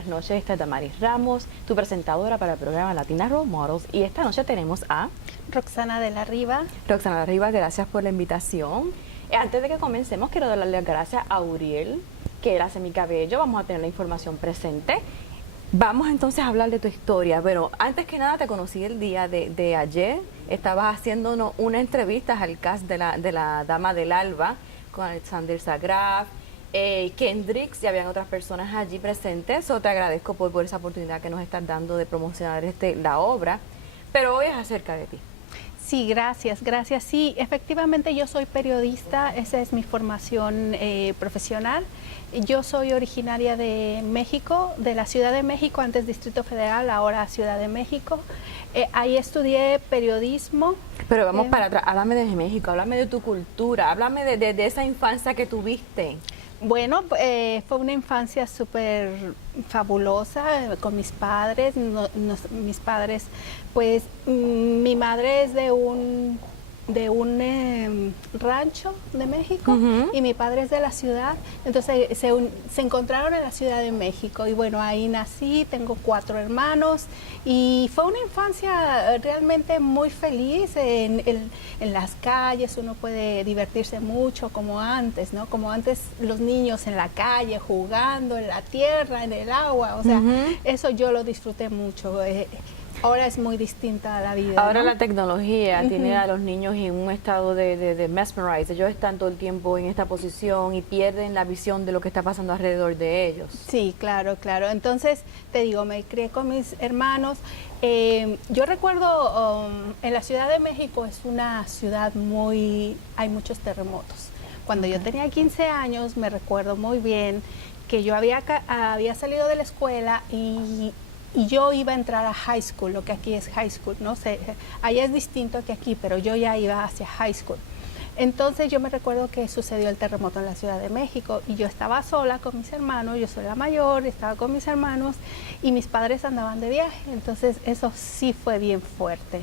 buenas noches. Esta es Damaris Ramos, tu presentadora para el programa Latina Role Models. Y esta noche tenemos a Roxana de la Riva. Roxana de la Riva, gracias por la invitación. Antes de que comencemos, quiero darle las gracias a Uriel, que él hace mi cabello. Vamos a tener la información presente. Vamos entonces a hablar de tu historia. Pero antes que nada, te conocí el día de ayer. Estabas haciéndonos una entrevista al cast de la Dama del Alba con Alexander Zagraf, Kendricks, y habían otras personas allí presentes. Te agradezco por esa oportunidad que nos estás dando de promocionar la obra. Pero hoy es acerca de ti. Sí, gracias. Sí, efectivamente yo soy periodista, esa es mi formación profesional. Yo soy originaria de México, de la Ciudad de México, antes Distrito Federal, ahora Ciudad de México. Ahí estudié periodismo. Pero vamos para atrás, háblame de México, háblame de tu cultura, háblame de esa infancia que tuviste. Bueno, fue una infancia súper fabulosa con mis padres. Mis padres, pues mi madre es de un rancho de México y mi padre es de la ciudad. Entonces se encontraron en la Ciudad de México y bueno, ahí nací, tengo 4 hermanos y fue una infancia realmente muy feliz. En las calles uno puede divertirse mucho como antes, ¿no? Como antes los niños en la calle jugando, en la tierra, en el agua, o sea, eso yo lo disfruté mucho. Ahora es muy distinta la vida. Ahora, ¿no? La ¿no? tecnología tiene a los niños en un estado de mesmerize. Ellos están todo el tiempo en esta posición y pierden la visión de lo que está pasando alrededor de ellos. Sí, claro. Entonces, te digo, me crié con mis hermanos. Yo recuerdo, en la Ciudad de México es una ciudad hay muchos terremotos. Cuando yo tenía 15 años, me recuerdo muy bien que yo había salido de la escuela y yo iba a entrar a high school, lo que aquí es high school, no sé, allá es distinto que aquí, pero yo ya iba hacia high school. Entonces yo me recuerdo que sucedió el terremoto en la Ciudad de México y yo estaba sola con mis hermanos, yo soy la mayor, estaba con mis hermanos y mis padres andaban de viaje, entonces eso sí fue bien fuerte.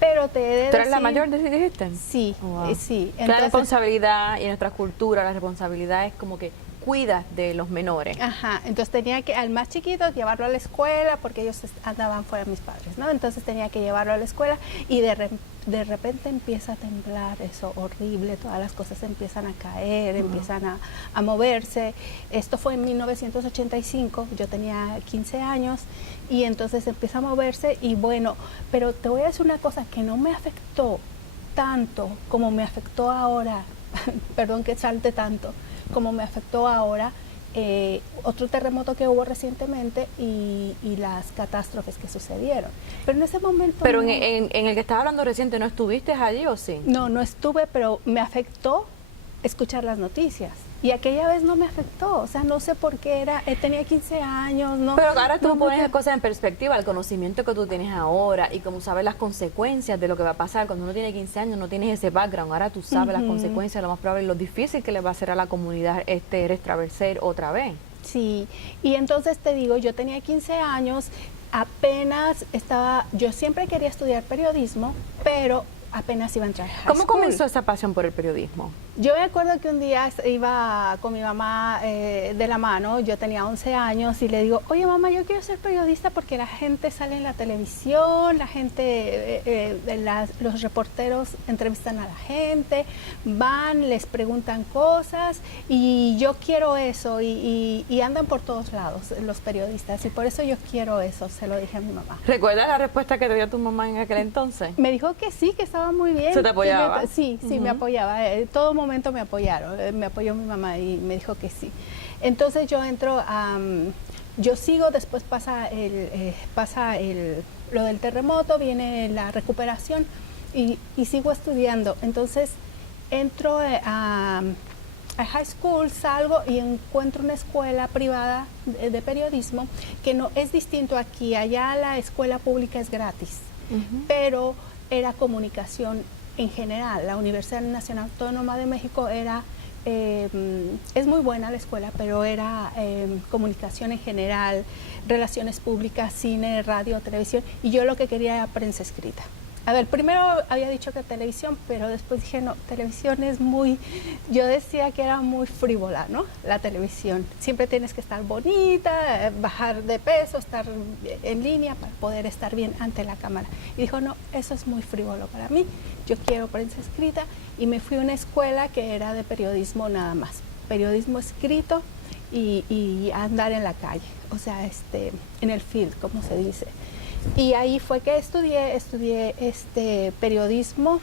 Pero te he de decir... ¿Tú eres la mayor, dijiste? Sí, wow. sí. Entonces, la responsabilidad y en nuestra cultura, la responsabilidad es como que cuidas de los menores. Ajá, entonces tenía que al más chiquito llevarlo a la escuela porque ellos andaban fuera mis padres, ¿no? Entonces tenía que llevarlo a la escuela y de repente empieza a temblar, eso horrible, todas las cosas empiezan a caer, empiezan a moverse. Esto fue en 1985, yo tenía 15 años y entonces empieza a moverse y bueno, pero te voy a decir una cosa que no me afectó tanto como me afectó ahora, perdón que salte tanto, como me afectó ahora otro terremoto que hubo recientemente y las catástrofes que sucedieron. Pero en ese momento... Pero no, en el que estaba hablando reciente, ¿no estuviste allí o sí? No estuve, pero me afectó escuchar las noticias. Y aquella vez no me afectó, o sea, no sé por qué tenía 15 años, no. Pero ahora tú pones las cosas en perspectiva, el conocimiento que tú tienes ahora y como sabes las consecuencias de lo que va a pasar. Cuando uno tiene 15 años no tienes ese background, ahora tú sabes las consecuencias, lo más probable, lo difícil que le va a hacer a la comunidad retraversar otra vez. Sí, y entonces te digo, yo tenía 15 años, yo siempre quería estudiar periodismo, pero apenas iba a entrar a high ¿Cómo school. comenzó esa pasión por el periodismo? Yo me acuerdo que un día iba con mi mamá de la mano, yo tenía 11 años y le digo, oye mamá, yo quiero ser periodista porque la gente sale en la televisión, la gente, los reporteros entrevistan a la gente, van, les preguntan cosas y yo quiero eso y andan por todos lados los periodistas y por eso yo quiero eso, se lo dije a mi mamá. ¿Recuerdas la respuesta que te dio tu mamá en aquel entonces? Me dijo que sí, que estaba muy bien. ¿Se te apoyaba? Sí, me apoyaba. Todo momento me apoyaron. Me apoyó mi mamá y me dijo que sí. Entonces yo entro yo sigo, después pasa lo del terremoto, viene la recuperación y sigo estudiando. Entonces entro a high school, salgo y encuentro una escuela privada de periodismo que no es distinto aquí. Allá la escuela pública es gratis, pero era comunicación en general. La Universidad Nacional Autónoma de México es muy buena la escuela, pero era comunicación en general, relaciones públicas, cine, radio, televisión, y yo lo que quería era prensa escrita. A ver, primero había dicho que televisión, pero después dije, no, televisión es muy, yo decía que era muy frívola, ¿no? La televisión. Siempre tienes que estar bonita, bajar de peso, estar en línea para poder estar bien ante la cámara. Y dijo, no, eso es muy frívolo para mí, yo quiero prensa escrita, y me fui a una escuela que era de periodismo nada más, periodismo escrito y andar en la calle, o sea, en el field, como se dice. Y ahí fue que estudié periodismo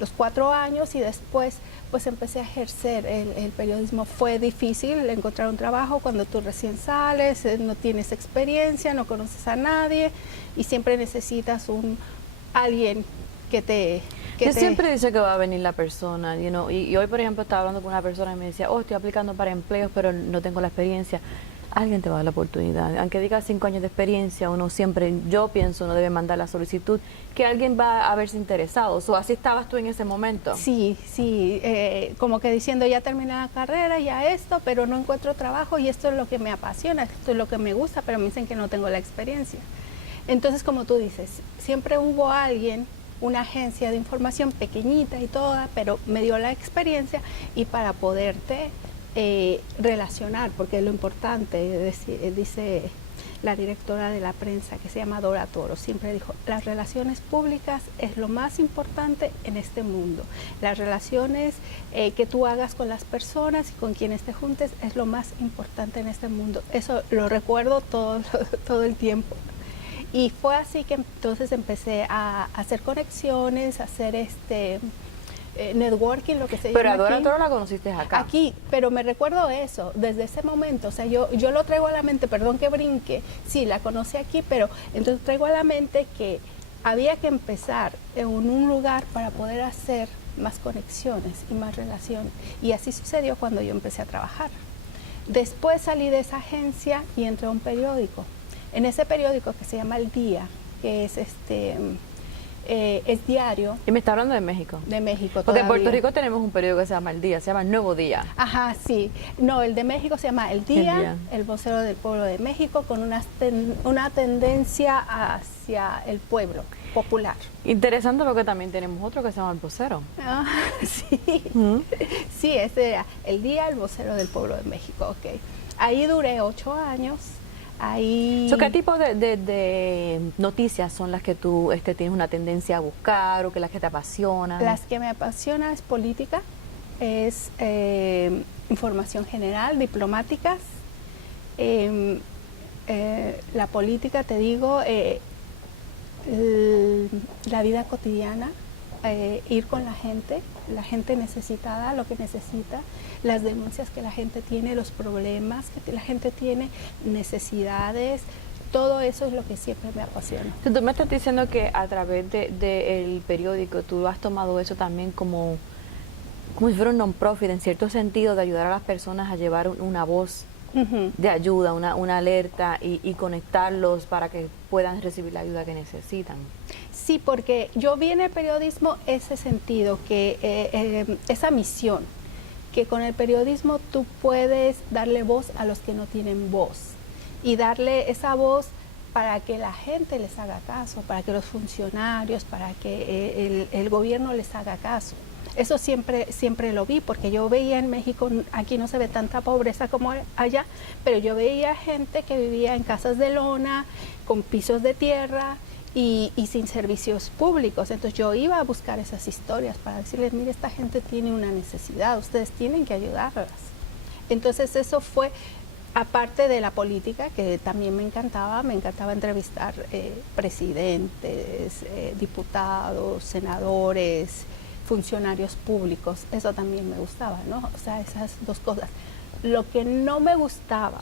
los 4 años y después pues empecé a ejercer el periodismo. Fue difícil encontrar un trabajo cuando tú recién sales, no tienes experiencia, no conoces a nadie y siempre necesitas alguien que te... Yo siempre dice que va a venir la persona, y hoy por ejemplo estaba hablando con una persona y me decía, estoy aplicando para empleos pero no tengo la experiencia. Alguien te va a dar la oportunidad, aunque diga 5 años de experiencia, yo pienso, uno debe mandar la solicitud, que alguien va a verse interesado. ¿O así estabas tú en ese momento? Sí, como que diciendo, ya terminé la carrera, ya esto, pero no encuentro trabajo y esto es lo que me apasiona, esto es lo que me gusta, pero me dicen que no tengo la experiencia. Entonces, como tú dices, siempre hubo alguien, una agencia de información pequeñita y toda, pero me dio la experiencia y para poderte relacionar, porque es lo importante, dice la directora de la prensa que se llama Dora Toro, siempre dijo, las relaciones públicas es lo más importante en este mundo. Las relaciones que tú hagas con las personas y con quienes te juntes es lo más importante en este mundo. Eso lo recuerdo todo el tiempo. Y fue así que entonces empecé a hacer conexiones, a hacer networking, lo que se llama. Pero a Dora Toro la conociste acá. Aquí, pero me recuerdo eso, desde ese momento, o sea, yo lo traigo a la mente, perdón que brinque, sí, la conocí aquí, pero entonces traigo a la mente que había que empezar en un lugar para poder hacer más conexiones y más relaciones. Y así sucedió cuando yo empecé a trabajar. Después salí de esa agencia y entré a un periódico. En ese periódico que se llama El Día, que es es diario. Y me está hablando de México. De México Porque todavía. en Puerto Rico tenemos un periódico que se llama El Día, se llama El Nuevo Día. Ajá, sí. No, el de México se llama El Día, el vocero del pueblo de México, con una tendencia hacia el pueblo popular. Interesante porque también tenemos otro que se llama El Vocero. Ah, sí. Sí, ese era El Día, el vocero del pueblo de México, ok. Ahí duré 8 años. Ahí... ¿Qué tipo de noticias son las que tú tienes una tendencia a buscar o que las que te apasionan? Las que me apasionan es política, es información general, diplomáticas. La política, te digo, la vida cotidiana, ir con la gente necesitada, lo que necesita, las denuncias que la gente tiene, los problemas que la gente tiene, necesidades, todo eso es lo que siempre me apasiona. Tú me estás diciendo que a través del periódico tú has tomado eso también como si fuera un non-profit, en cierto sentido, de ayudar a las personas a llevar una voz de ayuda, una alerta y conectarlos para que puedan recibir la ayuda que necesitan. Sí, porque yo vi en el periodismo ese sentido, que esa misión, que con el periodismo tú puedes darle voz a los que no tienen voz y darle esa voz para que la gente les haga caso, para que los funcionarios, para que el gobierno les haga caso. Eso siempre lo vi, porque yo veía en México, aquí no se ve tanta pobreza como allá, pero yo veía gente que vivía en casas de lona, con pisos de tierra y sin servicios públicos. Entonces yo iba a buscar esas historias para decirles, mire, esta gente tiene una necesidad, ustedes tienen que ayudarlas. Entonces eso fue, aparte de la política, que también me encantaba entrevistar presidentes, diputados, senadores, funcionarios públicos, eso también me gustaba, ¿no? O sea, esas dos cosas. Lo que no me gustaba,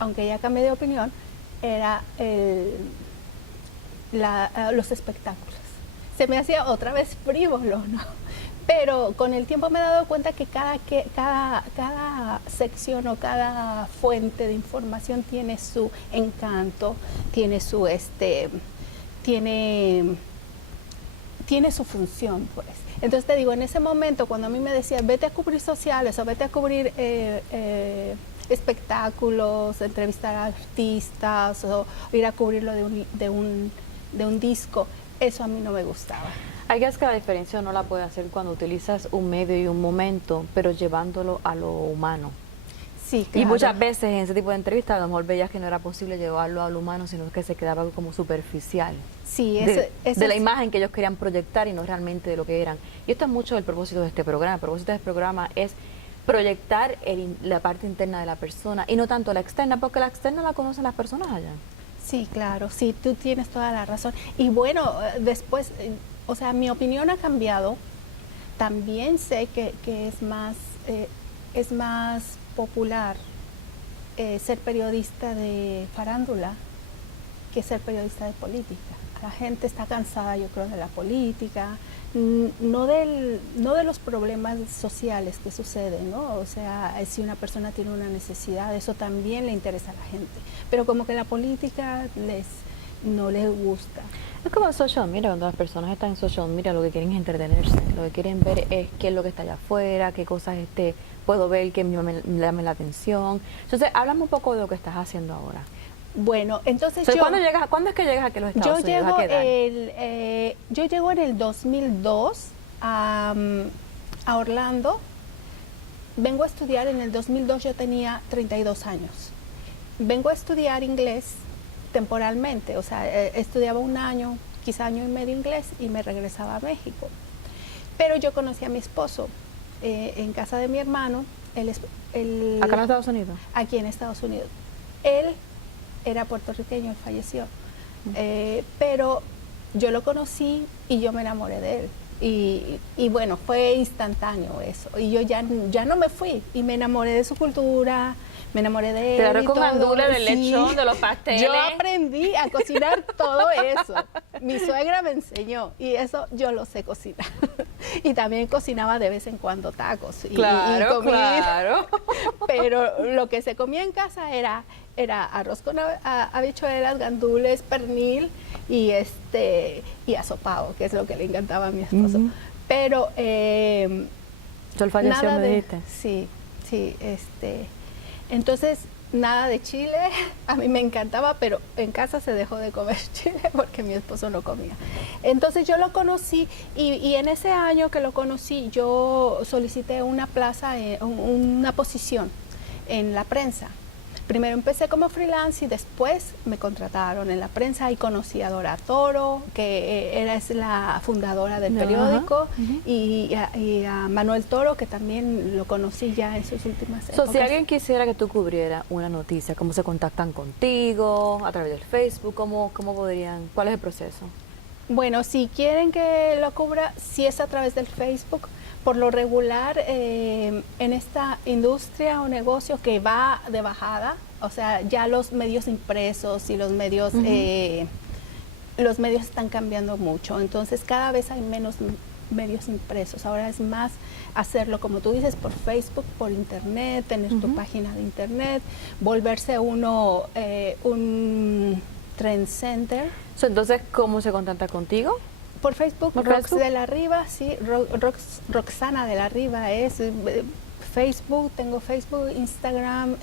aunque ya cambié de opinión, era los espectáculos. Se me hacía otra vez frívolo, ¿no? Pero con el tiempo me he dado cuenta que cada sección o cada fuente de información tiene su encanto, tiene su tiene su función, pues. Entonces te digo, en ese momento cuando a mí me decían vete a cubrir sociales o vete a cubrir espectáculos, entrevistar a artistas o ir a cubrirlo de un disco, Eso a mí no me gustaba. Hay que la diferencia no la puede hacer cuando utilizas un medio y un momento, pero llevándolo a lo humano. Sí, claro. Y muchas veces en ese tipo de entrevistas a lo mejor veías que no era posible llevarlo a lo humano, sino que se quedaba como superficial. Sí, de la imagen que ellos querían proyectar y no realmente de lo que eran. Y esto es mucho el propósito de este programa. El propósito de este programa es proyectar la parte interna de la persona y no tanto la externa, porque la externa la conocen las personas allá. Sí, claro, sí, tú tienes toda la razón. Y bueno, después, o sea, mi opinión ha cambiado. También sé que es más popular ser periodista de farándula que ser periodista de política. La gente está cansada, yo creo, de la política, no de los problemas sociales que suceden, ¿no? O sea, si una persona tiene una necesidad, eso también le interesa a la gente. Pero como que la política no les gusta. Es como el social media, cuando las personas están en social media lo que quieren es entretenerse, lo que quieren ver es qué es lo que está allá afuera, qué cosas puedo ver que me llame la atención. Entonces, háblame un poco de lo que estás haciendo ahora. Bueno, entonces ¿Cuándo es que llegas aquí a los Estados Unidos? Yo llego en el 2002 a Orlando. Vengo a estudiar, en el 2002 yo tenía 32 años. Vengo a estudiar inglés temporalmente, o sea, estudiaba un año, quizá año y medio inglés y me regresaba a México. Pero yo conocí a mi esposo en casa de mi hermano. ¿Acá en Estados Unidos? Aquí en Estados Unidos. Él era puertorriqueño, él falleció. Pero yo lo conocí y yo me enamoré de él. Y bueno, fue instantáneo eso. Y yo ya no me fui y me enamoré de su cultura, me enamoré de él. Te agarró con gandules, del lechón, de los pasteles. Yo aprendí a cocinar todo eso. Mi suegra me enseñó y eso yo lo sé cocinar. Y también cocinaba de vez en cuando tacos. Claro, y comida. claro. Pero lo que se comía en casa era arroz con habichuelas, gandules, pernil y asopado, que es lo que le encantaba a mi esposo. Pero ¿Él falleció, me dijiste? Sí. Entonces, nada de chile, a mí me encantaba, pero en casa se dejó de comer chile porque mi esposo no comía. Entonces yo lo conocí y en ese año que lo conocí yo solicité una plaza, una posición en la prensa. Primero empecé como freelance y después me contrataron en la prensa y conocí a Dora Toro, que es la fundadora del periódico, y a Manuel Toro, que también lo conocí ya en sus últimas épocas. Si alguien quisiera que tú cubrieras una noticia, ¿cómo se contactan contigo? ¿A través del Facebook? ¿Cómo podrían? ¿Cuál es el proceso? Bueno, si quieren que lo cubra, si es a través del Facebook. Por lo regular, en esta industria o negocio que va de bajada, o sea, ya los medios impresos y los medios están cambiando mucho. Entonces, cada vez hay menos medios impresos. Ahora es más hacerlo, como tú dices, por Facebook, por Internet, tener tu página de Internet, volverse uno un trend center. Entonces, ¿cómo se contacta contigo? Por Facebook, Rox de la Riva, sí, Roxana de la Riva es Facebook, tengo Facebook, Instagram,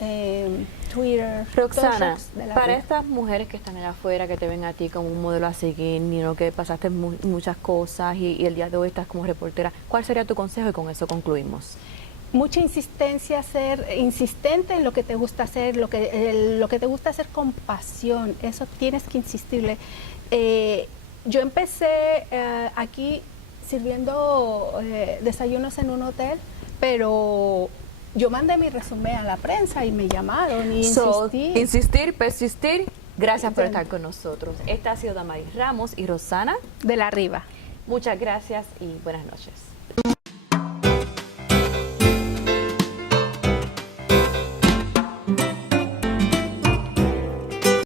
Twitter. Roxana, para estas mujeres que están allá afuera, que te ven a ti como un modelo a seguir, que pasaste muchas cosas y el día de hoy estás como reportera, ¿cuál sería tu consejo? Y con eso concluimos. Mucha insistencia, ser insistente en lo que te gusta hacer, lo que te gusta hacer con pasión, eso tienes que insistirle. Yo empecé aquí sirviendo desayunos en un hotel, pero yo mandé mi resumen a la prensa y me llamaron y insistí. Insistir, persistir. Gracias por estar con nosotros. Esta ha sido Damaris Ramos y Roxana de la Riva. Muchas gracias y buenas noches.